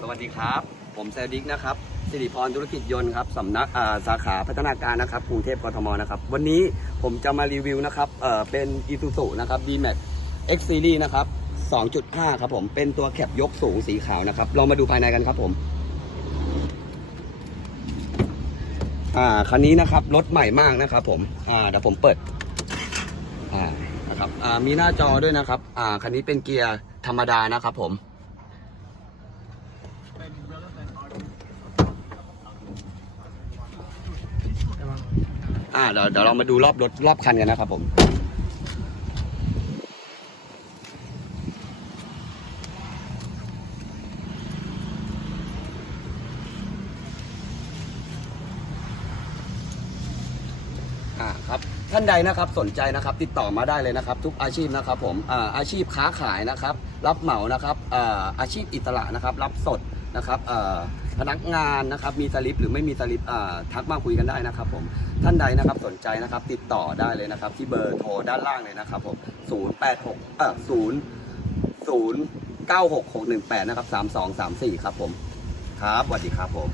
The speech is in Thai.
สวัสดีครับ ผมแซดิกนะครับสิริพรธุรกิจยนต์ครับสำนักสาขาพัฒนาการนะครับกรุงเทพกทมนะครับ วันนี้ผมจะมารีวิวนะครับเเป็น Isuzu นะครับ D-Max X Series นะครับ 2.5 ครับผม เป็นตัวแคปยกสูงสีขาวนะครับ เรามาดูภายในกันครับผมอ่าคันนี้นะครับรถใหม่มากนะครับผมอ่าเดี๋ยวผมเปิดอ่านะครับอ่ามีหน้าจอด้วยนะครับอ่าคันนี้เป็นเกียร์ธรรมดานะครับผม อ่าเดี๋ยวเดี๋ยวเรามาดูรอบรถรอบคันกันนะครับผมอ่าครับท่านใดนะครับสนใจนะครับติดต่อมาได้เลยนะครับ ทุกอาชีพนะครับผมอ่าอาชีพค้าขายนะครับ รับเหมานะครับอ่าอาชีพอิสระนะครับ รับสดนะครับอ่า พนักงานนะครับมีสลิปหรือไม่มีสลิปทักมาคุยกันได้นะครับผมท่านใดนะครับสนใจนะครับติดต่อได้เลยนะครับ ที่เบอร์โทรด้านล่างเลยนะครับผม086เอ่อ0 0 9 6 6 1 8นะครับ3234 ครับผม ครับสวัสดีครับผม